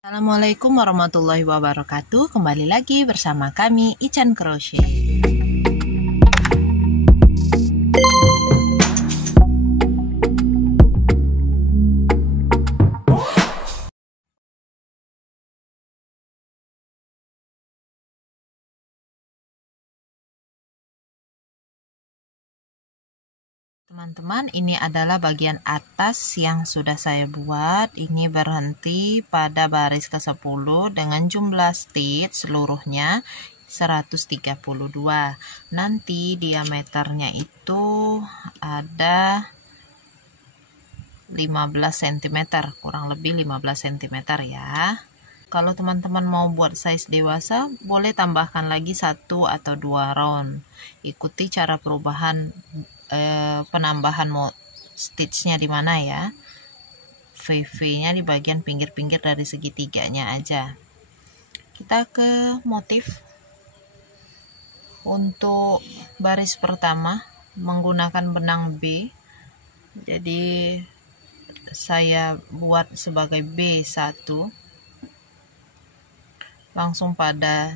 Assalamualaikum warahmatullahi wabarakatuh. Kembali lagi bersama kami Ican Crochet. Teman-teman, ini adalah bagian atas yang sudah saya buat. Ini berhenti pada baris ke-10 dengan jumlah stitch seluruhnya 132. Nanti diameternya itu ada 15 cm, kurang lebih 15 cm ya. Kalau teman-teman mau buat size dewasa, boleh tambahkan lagi 1 atau 2 round. Ikuti cara perubahan penambahan stitchnya di mana ya. VV-nya di bagian pinggir-pinggir dari segitiganya aja. Kita ke motif. Untuk baris pertama menggunakan benang B. Jadi saya buat sebagai B1. Langsung pada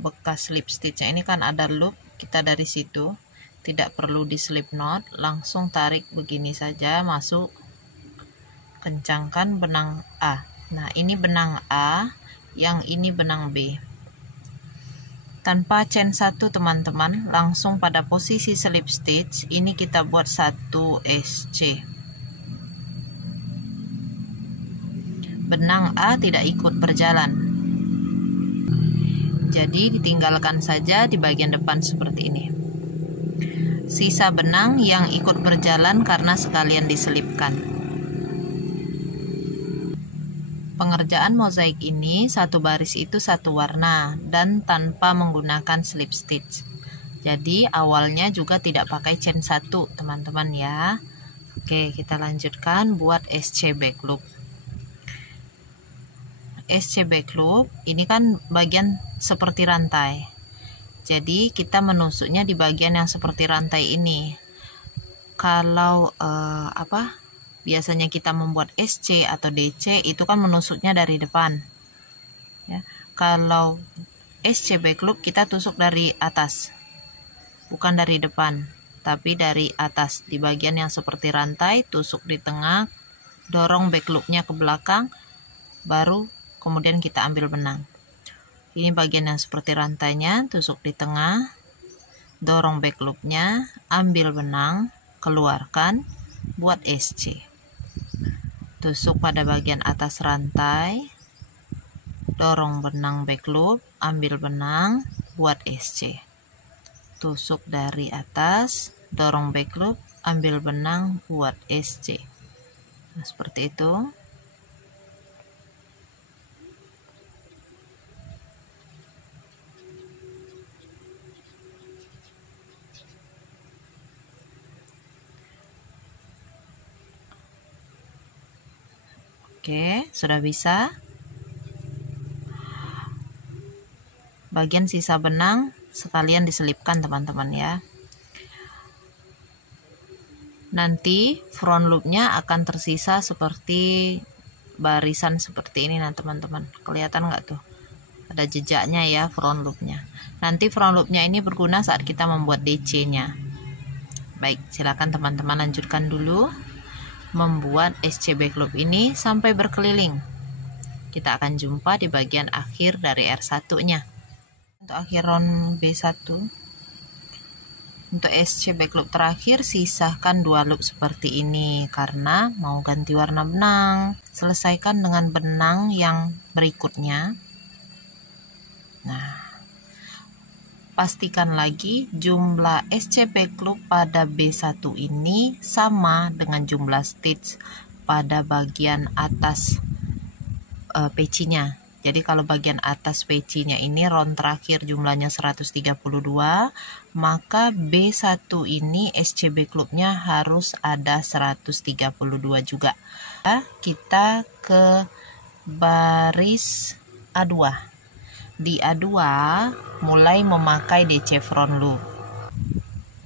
bekas slip stitchnya. Ini kan ada loop, kita dari situ tidak perlu di slip knot, langsung tarik begini saja, masuk, kencangkan benang A. Nah, ini benang A, yang ini benang B. Tanpa chain 1 teman-teman, langsung pada posisi slip stitch, ini kita buat 1 SC. Benang A tidak ikut berjalan, jadi ditinggalkan saja di bagian depan seperti ini. Sisa benang yang ikut berjalan karena sekalian diselipkan. Pengerjaan mozaik ini satu baris itu satu warna dan tanpa menggunakan slip stitch. Jadi awalnya juga tidak pakai chain 1 teman-teman ya. Oke, kita lanjutkan buat SC back loop. SC back loop ini kan bagian seperti rantai. Jadi kita menusuknya di bagian yang seperti rantai ini. Kalau biasanya kita membuat SC atau DC itu kan menusuknya dari depan. Ya. Kalau SC back loop kita tusuk dari atas, bukan dari depan, tapi dari atas di bagian yang seperti rantai, tusuk di tengah, dorong back loopnya ke belakang, baru kemudian kita ambil benang. Ini bagian yang seperti rantainya, tusuk di tengah, dorong back loopnya, ambil benang, keluarkan, buat SC. Tusuk pada bagian atas rantai, dorong benang back loop, ambil benang, buat SC. Tusuk dari atas, dorong back loop, ambil benang, buat SC. Nah, seperti itu. Oke, sudah bisa. Bagian sisa benang sekalian diselipkan teman-teman ya. Nanti front loopnya akan tersisa seperti barisan seperti ini. Nah teman-teman, kelihatan nggak tuh? Ada jejaknya ya front loopnya. Nanti front loopnya ini berguna saat kita membuat DC-nya. Baik, silakan teman-teman lanjutkan dulu membuat SC back loop ini sampai berkeliling. Kita akan jumpa di bagian akhir dari R1 nya. Untuk akhir round B1, untuk SC back loop terakhir sisahkan 2 loop seperti ini karena mau ganti warna benang. Selesaikan dengan benang yang berikutnya. Nah, pastikan lagi jumlah SC back loop pada B1 ini sama dengan jumlah stitch pada bagian atas pecinya. Jadi kalau bagian atas pecinya ini round terakhir jumlahnya 132, maka B1 ini SC back loopnya harus ada 132 juga. Kita ke baris A2. Di A2 mulai memakai DC front loop.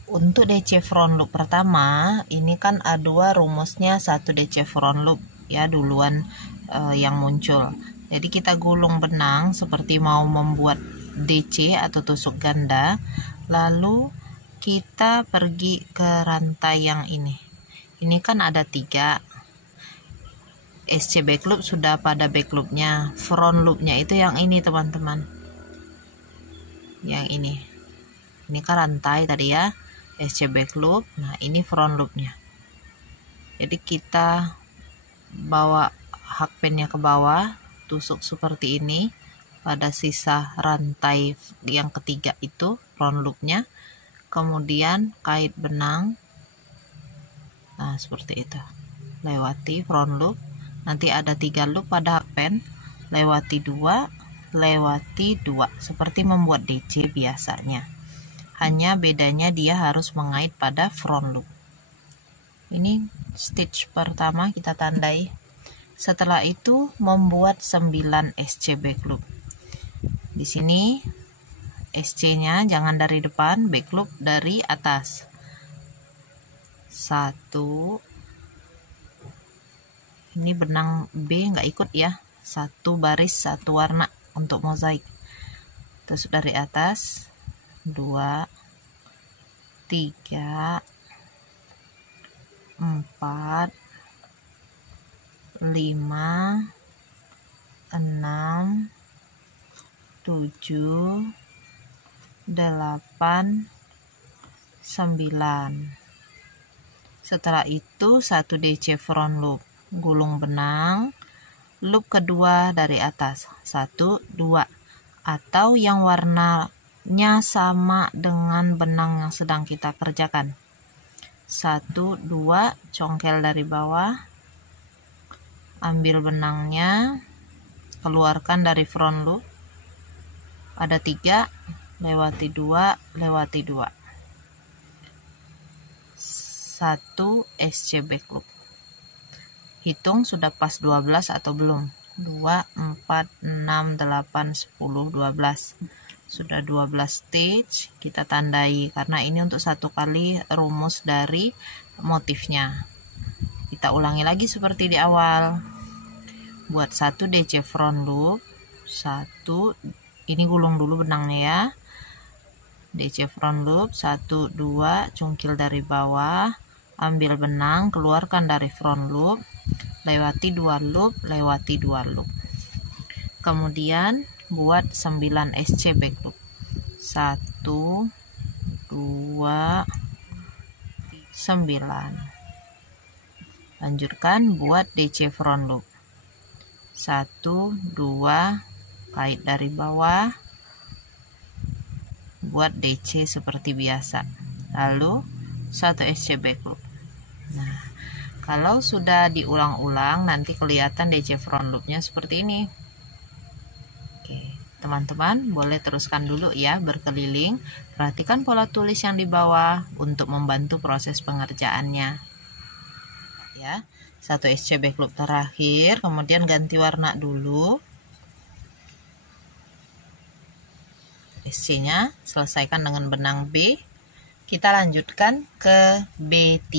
Untuk DC front loop pertama, ini kan A2 rumusnya 1 DC front loop ya duluan yang muncul. Jadi kita gulung benang seperti mau membuat DC atau tusuk ganda, lalu kita pergi ke rantai yang ini. Ini kan ada 3. SC back loop sudah pada back loopnya, front loopnya itu yang ini teman-teman, yang ini kan rantai tadi ya, SC back loop. Nah ini front loopnya. Jadi kita bawa hakpennya ke bawah, tusuk seperti ini pada sisa rantai yang ketiga itu front loopnya, kemudian kait benang. Nah seperti itu, lewati front loop. Nanti ada 3 loop pada hakpen, lewati 2, lewati 2, seperti membuat DC biasanya. Hanya bedanya dia harus mengait pada front loop. Ini stitch pertama kita tandai. Setelah itu membuat 9 SC back loop. Di sini SC-nya jangan dari depan, back loop dari atas. 1. Ini benang B nggak ikut ya, 1 baris 1 warna untuk mozaik. Terus dari atas 2, 3, 4, 5, 6, 7, 8, 9. Setelah itu 1 DC front loop, gulung benang, loop kedua dari atas, 1, 2, atau yang warnanya sama dengan benang yang sedang kita kerjakan. 1, 2, congkel dari bawah, ambil benangnya, keluarkan dari front loop, ada 3, lewati 2, lewati 2, 1 SC back loop. Hitung sudah pas 12 atau belum? 2, 4, 6, 8, 10, 12. Sudah 12 stitch, kita tandai karena ini untuk 1 kali rumus dari motifnya. Kita ulangi lagi seperti di awal. Buat 1 DC front loop, 1, ini gulung dulu benangnya ya. DC front loop, 1, 2, cungkil dari bawah, ambil benang, keluarkan dari front loop, lewati 2 loop, lewati 2 loop. Kemudian buat 9 SC back loop. 1, 2, 9. Lanjutkan buat DC front loop. 1, 2, kait dari bawah, buat DC seperti biasa. Lalu 1 SC back loop. Nah, kalau sudah diulang-ulang nanti kelihatan DC front loopnya seperti ini. Oke, teman-teman boleh teruskan dulu ya berkeliling. Perhatikan pola tulis yang di bawah untuk membantu proses pengerjaannya. Ya, 1 SC back loop terakhir, kemudian ganti warna dulu. SC-nya selesaikan dengan benang B. Kita lanjutkan ke B3.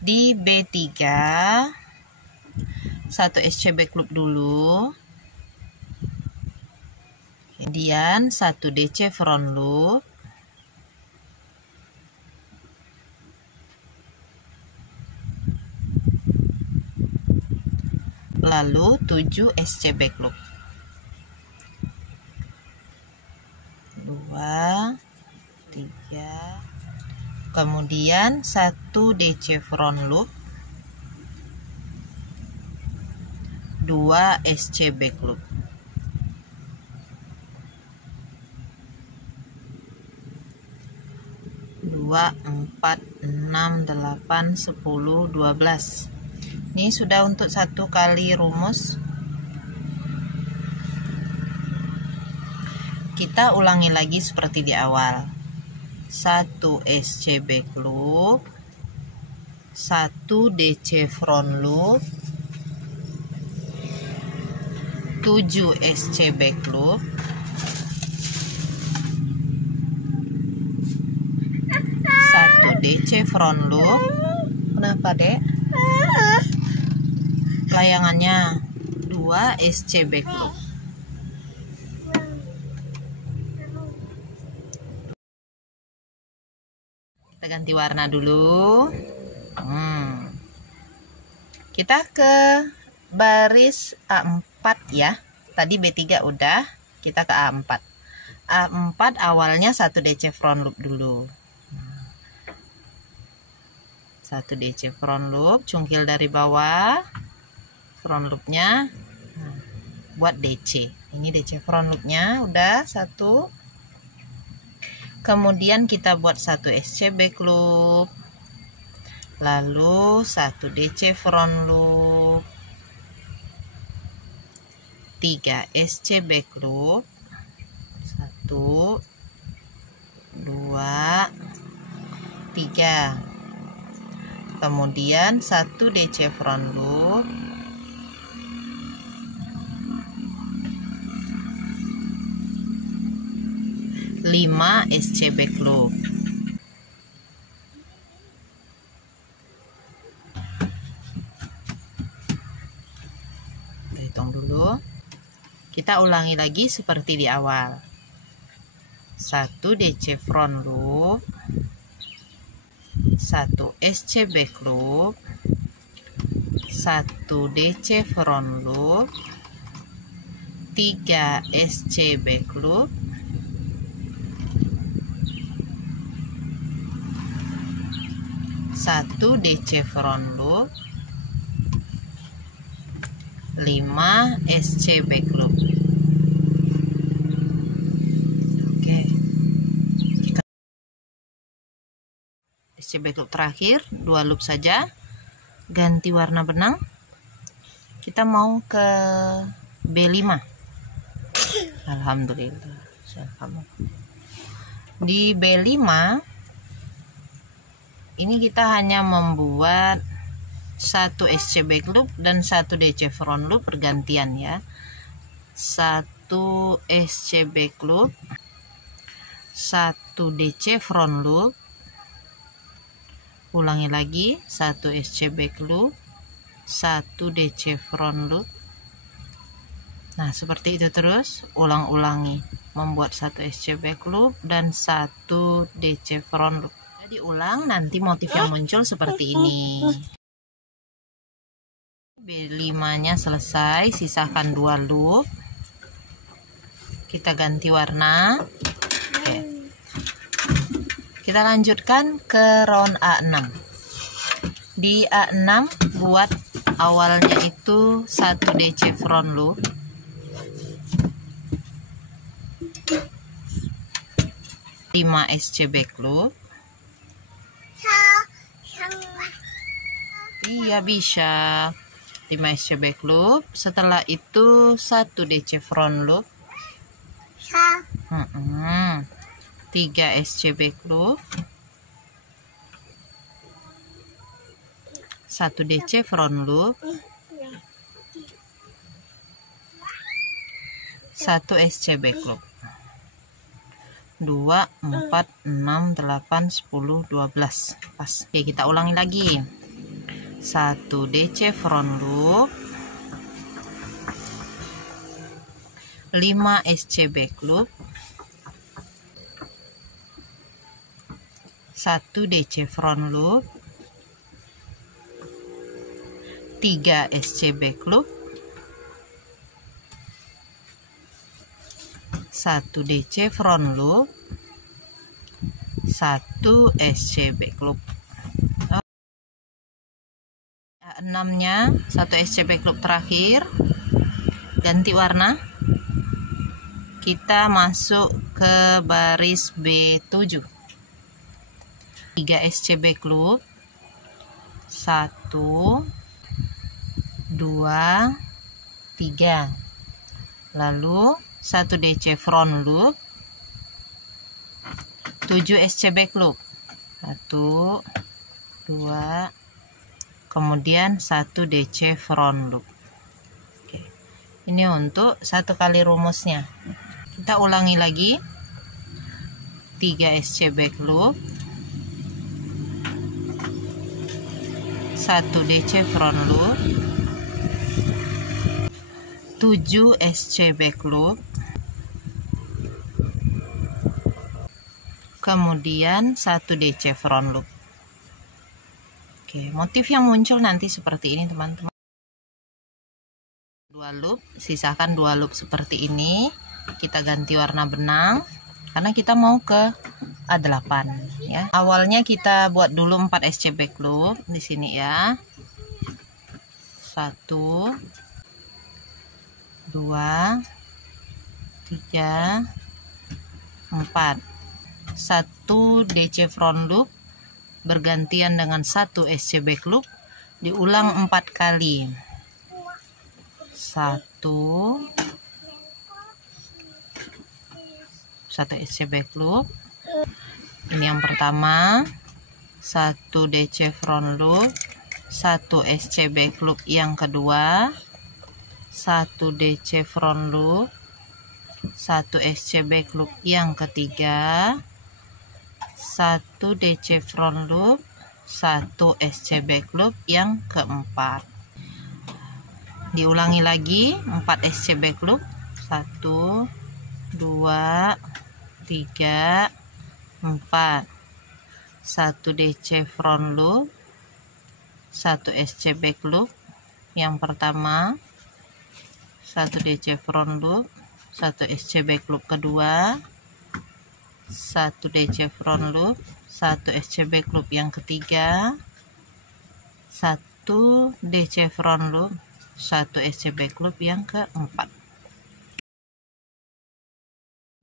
Di B3 1 SC back loop dulu, kemudian 1 DC front loop, lalu 7 SC back loop, 2, 3, kemudian 1 DC front loop, 2 SC back loop, 2, 4, 6, 8, 10, 12. Ini sudah untuk 1 kali rumus. Kita ulangi lagi seperti di awal. 1 SC back loop, 1 DC front loop, 7 SC back loop, 1 DC front loop. Kenapa, Dek? Layangannya 2 2 SC back loop. Kita ganti warna dulu. Kita ke baris A4 ya. Tadi B3 udah, kita ke A4. A4 awalnya 1 DC front loop dulu. 1 DC front loop, cungkil dari bawah. Front loopnya buat DC. Ini DC front loopnya udah 1. Kemudian kita buat 1 SC back loop. Lalu 1 DC front loop. 3 SC back loop. 1 2 3. Kemudian 1 DC front loop. 5 SC back loop. Hitung dulu. Kita ulangi lagi seperti di awal. 1 DC front loop, 1 SC back loop, 1 DC front loop, 3 SC back loop, 1 DC front loop, 5 SC back loop. Oke. SC back loop terakhir, 2 loop saja. Ganti warna benang. Kita mau ke B5. Alhamdulillah. Di B5 ini kita hanya membuat 1 SC back loop dan 1 DC front loop bergantian ya. 1 SC back loop, 1 DC front loop. Ulangi lagi, 1 SC back loop, 1 DC front loop. Nah, seperti itu terus, ulang-ulangi membuat 1 SC back loop dan 1 DC front loop. Diulang, nanti motif yang muncul seperti ini. B5 nya selesai, sisakan 2 loop. Kita ganti warna. Oke. Kita lanjutkan ke round A6. Di A6 buat awalnya itu 1 DC front loop, 5 SC back loop. Iya bisa. 5 SC back loop. Setelah itu 1 DC front loop. 3 SC back loop. 1 DC front loop. 1 SC back loop. 2, 4, 6, 8, 10, 12. Pas. Oke, kita ulangi lagi. 1 DC front loop, 5 SC back loop, 1 DC front loop, 3 SC back loop, 1 DC front loop, 1 SC back loop. 6 nya 1 SC back loop terakhir. Ganti warna. Kita masuk ke baris B7. 3 SC back loop. 1 2 3. Lalu 1 DC front loop. 7 SC back loop. 1 2, kemudian 1 DC front loop. Oke. Ini untuk 1 kali rumusnya. Kita ulangi lagi. 3 SC back loop, 1 DC front loop, 7 SC back loop, kemudian 1 DC front loop. Oke, motif yang muncul nanti seperti ini teman-teman. 2 loop, sisakan 2 loop seperti ini. Kita ganti warna benang karena kita mau ke A8 ya. Awalnya kita buat dulu 4 SC back loop di sini ya. 1 2 3 4, 1 DC front loop bergantian dengan 1 SC back loop, diulang 4 kali. 1 SC back loop. Ini yang pertama, 1 DC front loop, 1 SC back loop yang kedua, 1 DC front loop, 1 SC back loop yang ketiga, 1 DC front loop, 1 SC back loop yang keempat. Diulangi lagi 4 SC back loop, 1 2 3 4, 1 DC front loop, 1 SC back loop yang pertama, 1 DC front loop, 1 SC back loop kedua, 1 DC front loop, 1 SC back loop yang ketiga, 1 DC front loop, 1 SC back loop yang keempat.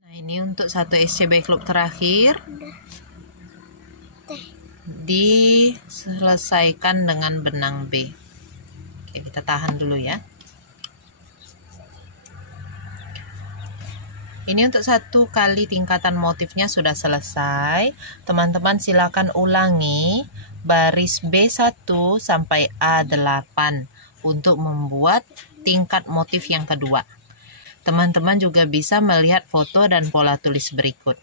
Nah, ini untuk 1 SC back loop terakhir diselesaikan dengan benang B. Oke, kita tahan dulu ya. Ini untuk 1 kali tingkatan motifnya sudah selesai. Teman-teman silakan ulangi baris B1 sampai A8 untuk membuat tingkat motif yang kedua. Teman-teman juga bisa melihat foto dan pola tulis berikut.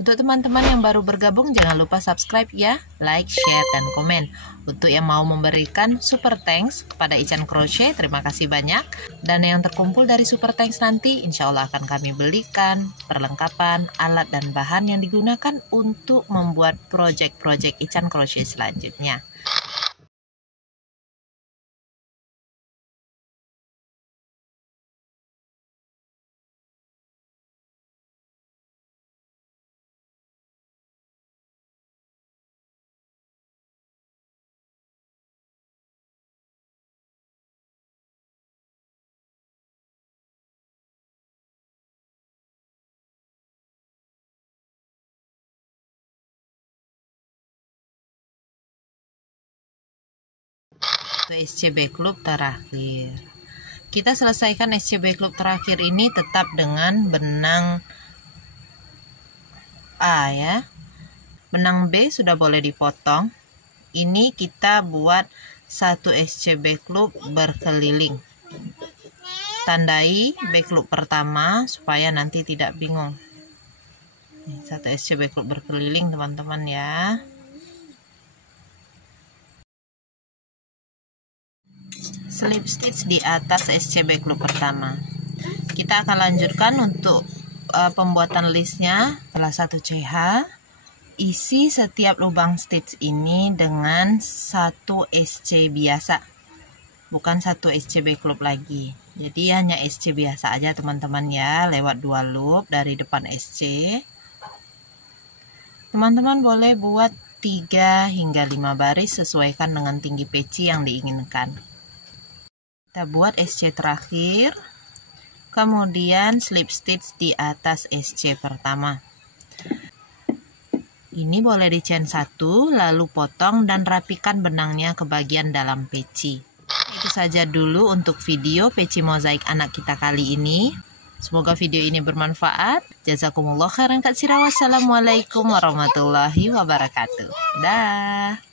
Untuk teman-teman yang baru bergabung, jangan lupa subscribe ya, like, share, dan komen. Untuk yang mau memberikan super thanks kepada Ican Crochet, terima kasih banyak. Dan yang terkumpul dari super thanks nanti, insya Allah akan kami belikan perlengkapan, alat, dan bahan yang digunakan untuk membuat project-project Ican Crochet selanjutnya. SC back loop terakhir. Kita selesaikan SC back loop terakhir ini tetap dengan benang A ya. Benang B sudah boleh dipotong. Ini kita buat 1 SC back loop berkeliling. Tandai back loop pertama supaya nanti tidak bingung. 1 SC back loop berkeliling teman-teman ya. Slip stitch di atas SC back loop pertama. Kita akan lanjutkan untuk pembuatan listnya. Setelah 1 CH, isi setiap lubang stitch ini dengan 1 SC biasa, bukan 1 SC back loop lagi. Jadi hanya SC biasa aja teman-teman ya, lewat 2 loop dari depan SC. Teman-teman boleh buat 3 hingga 5 baris, sesuaikan dengan tinggi peci yang diinginkan. Kita buat SC terakhir, kemudian slip stitch di atas SC pertama. Ini boleh di chain 1, lalu potong dan rapikan benangnya ke bagian dalam peci. Itu saja dulu untuk video peci mozaik anak kita kali ini. Semoga video ini bermanfaat. Jazakumullah khairan katsira. Wassalamualaikum warahmatullahi wabarakatuh. Dah.